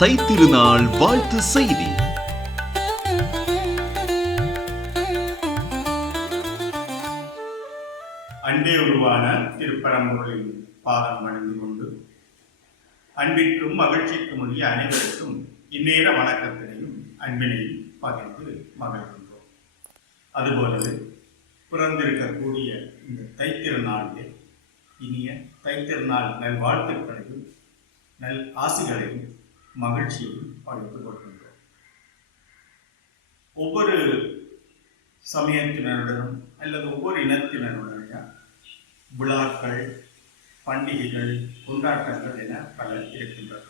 தைத்திருநாள் வாழ்த்து செய்தி. அன்பே உருவான திருப்பரம்பொருளின் பாதம் அணிந்து கொண்டு அன்பிற்கும் மகிழ்ச்சிக்கும் உரிய அனைவருக்கும் இந்நேர வணக்கத்தினையும் அன்பினையும் பகிர்ந்து மகிழ்கின்றோம். அதுபோலவே பிறந்திருக்கக்கூடிய இந்த தைத்திருநாளில் இனிய தைத்திருநாள் நல்வாழ்த்துக்களையும் நல் ஆசிகளையும் மகிழ்ச்சியையும் பகிர்ந்து கொள்கின்றோம் ஒவ்வொரு சமயத்தினருடனும் அல்லது ஒவ்வொரு இனத்தினருடனும் விழாக்கள் பண்டிகைகள் கொண்டாட்டங்கள் என பல இருக்கின்றன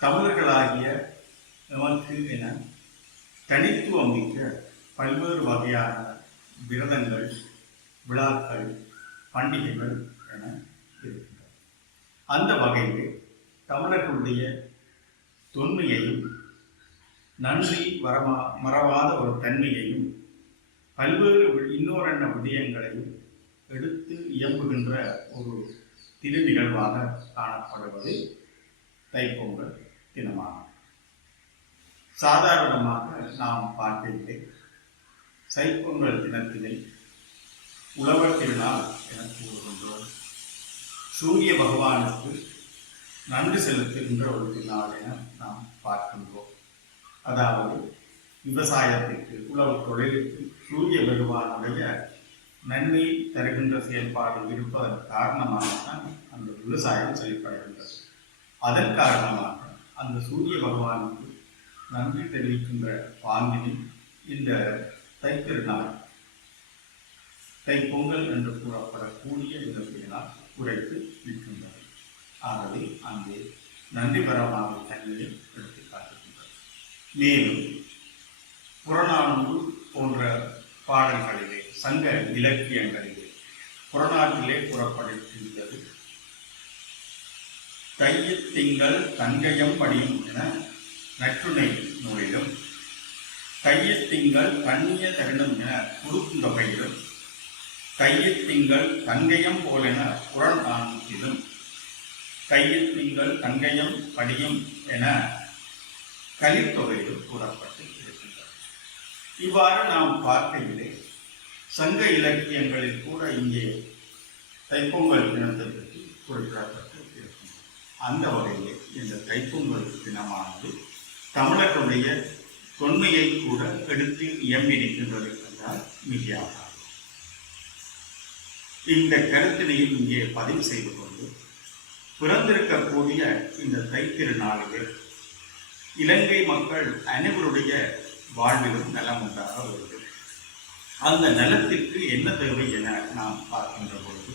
தமிழர்களாகிய நமக்கு என தனித்துவம் மிக்க பல்வேறு வகையான விரதங்கள் விழாக்கள் பண்டிகைகள் என இருக்கின்றன. அந்த வகையில் தமிழர்களுடைய தொன்மையையும் நன்றி வரமா மறவாத ஒரு தன்மையையும் பல்வேறு வி- இன்னோரெண்ண விடயங்களையும் எடுத்து இயம்புகின்ற ஒரு திரு நிகழ்வாக காணப்படுவது தைப்பொங்கல் தினமாகும். சாதாரணமாக நாம் பார்க்கவில்லை தைப்பொங்கல் தினத்தினை உழவர் திருநாள் என கூறுகின்றோம். சூரிய பகவானுக்கு நன்றி செலுத்துகின்ற ஒரு திருநாள் என நாம் பார்க்கின்றோம். அதாவது விவசாயத்திற்கு உழவு தொழிலுக்கு சூரிய பகவானுடைய நன்மை தருகின்ற செயல்பாடு இருப்பதன் காரணமாகத்தான் அந்த விவசாயம் செயல்படுகின்றது. அதன் காரணமாக அந்த சூரிய பகவானுக்கு நன்றி தெரிவிக்கின்ற பாங்கினில் இந்த தைத்திருநாள் தைப்பொங்கல் என்று கூறப்படக்கூடிய இந்த பெயரால் குறைத்து நிற்கின்றனர் ஆகவே அங்கே நன்றிபரமான பெறமாக தன்மையை எடுத்து காட்டுகின்றது. மேலும் புறநானூறு போன்ற பாடல்களிலே சங்க இலக்கியங்களிலே புறநாட்டிலே புறப்படுகின்றது. தையத்திங்கள் திங்கள் படியும் என நற்றுணை நூலிலும். தையத் திங்கள் கண்ணிய தருணம் என குறுக்குந்தொகையிலும் தையத் திங்கள் போலென புறநானூற்றிலும். கையில் நீங்கள் தங்கயம் படியும் என கலித்தொகையில் கூறப்பட்டு இருக்கின்றது. இவ்வாறு நாம் பார்க்கையிலே சங்க இலக்கியங்களில் கூட இங்கே தைப்பொங்கல் தினத்தை பற்றி குறிப்பிடப்பட்டு இருக்கும் அந்த வகையிலே இந்த தைப்பொங்கல் தினமானது தமிழர்களுடைய தொன்மையை கூட எடுத்து இயம்பியிருக்கின்றது என்றால் மிகையாகாது இந்த கருத்தினையும் இங்கே பதிவு செய்து பிறந்திருக்கக்கூடிய இந்த தைத்திருநாளிலே இலங்கை மக்கள் அனைவருடைய வாழ்விலும் நலம் உண்டாக வருகிறது அந்த நலத்திற்கு என்ன தேவை என நாம் பார்க்கின்ற பொழுது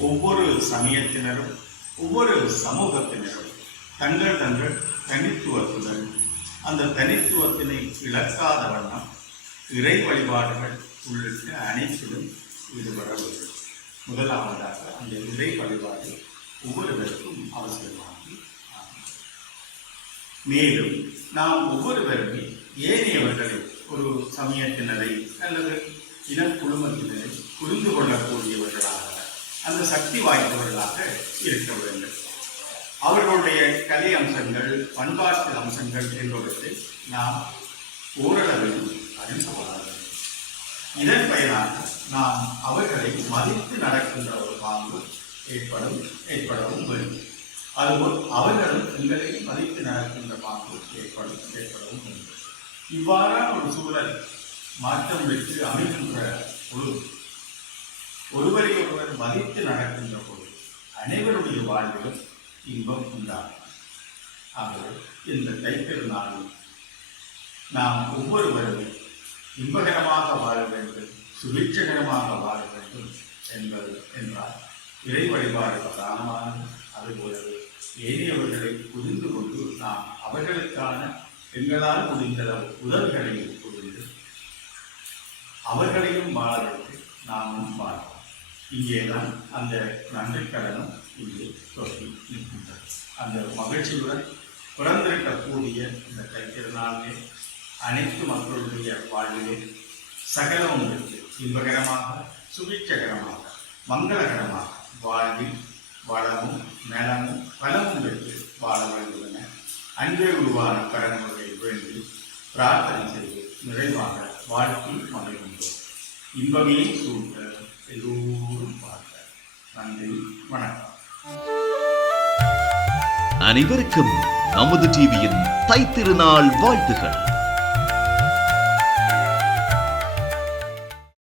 ஒவ்வொரு சமயத்தினரும் ஒவ்வொரு சமூகத்தினரும் தங்கள் தங்கள் தனித்துவத்துடன் அந்த தனித்துவத்தினை இழக்காத வண்ணம் இறை வழிபாடுகள் உள்ளிட்ட அனைத்திலும் ஈடுபட வேண்டும். முதலாவதாக அந்த இறை வழிபாடு ஒவ்வொருவருக்கும் அவசியமாகி மேலும் நாம் ஒவ்வொருவருமே ஏனையவர்களை ஒரு சமயத்தினரை அல்லது இனக்குழுமத்தினரை புரிந்து கொள்ளக்கூடியவர்களாக அந்த சக்தி வாய்ந்தவர்களாக இருக்க வேண்டும். அவர்களுடைய கலை அம்சங்கள் பண்பாட்டு அம்சங்கள் என்பவற்றை நாம் ஓரளவில் அறிந்து கொள்ள வேண்டும். இதன் பயனாக நாம் அவர்களை மதித்து நடக்கின்ற ஒரு பாங்கு ஏற்படும் ஏற்படவும் வேண்டும். அதுபோல் அவர்களும் எங்களை மதித்து நடக்கின்ற பாங்கு ஏற்படும் ஏற்படவும் வேண்டும். இவ்வாறான ஒரு சூழல் மாற்றம் பெற்று அமைகின்ற பொழுது ஒருவரை ஒருவர் மதித்து நடக்கின்ற பொழுது அனைவருடைய வாழ்விலும் இன்பம் உண்டாகும். ஆகவே இந்த தைப்பெருநாளில் நாம் ஒவ்வொருவரும் இன்பகரமாக வாழ வேண்டும் சுபிட்சகரமாக வாழ இறை வழிபாடு பிரதானமானது அதுபோல ஏனியவர்களை புரிந்து கொண்டு நாம் அவர்களுக்கான எங்களால் முடிந்தளவு உதவிகளையும் புரிந்து அவர்களையும் வாழ நாமும் வாழ்வோம். இங்கேதான் அந்த நன்றிக்கடனும் இங்கே தொடங்கி நிற்கின்றது. அந்த மகிழ்ச்சியுடன் பிறந்திருக்கக்கூடிய இந்த தைத்திருநாளிலே அனைத்து மக்களுடைய வாழ்விலே சகலமும் இருக்கு. இன்பகரமாக சுபிட்சகரமாக மங்களகரமாக வாழ்வில் வளமும் நலமும் பலமும் பெற்று வாழ வேண்டும் அன்பே உருவான கடன்களை வேண்டி பிரார்த்தனை செய்து நிறைவாக வாழ்க்கை மகிழ்கின்றோம். இன்பமே சூழ்ந்த எல்லோரும் பார்க்க நன்றி வணக்கம். அனைவருக்கும் நமது டிவியின் தைத்திருநாள் வாழ்த்துகள்.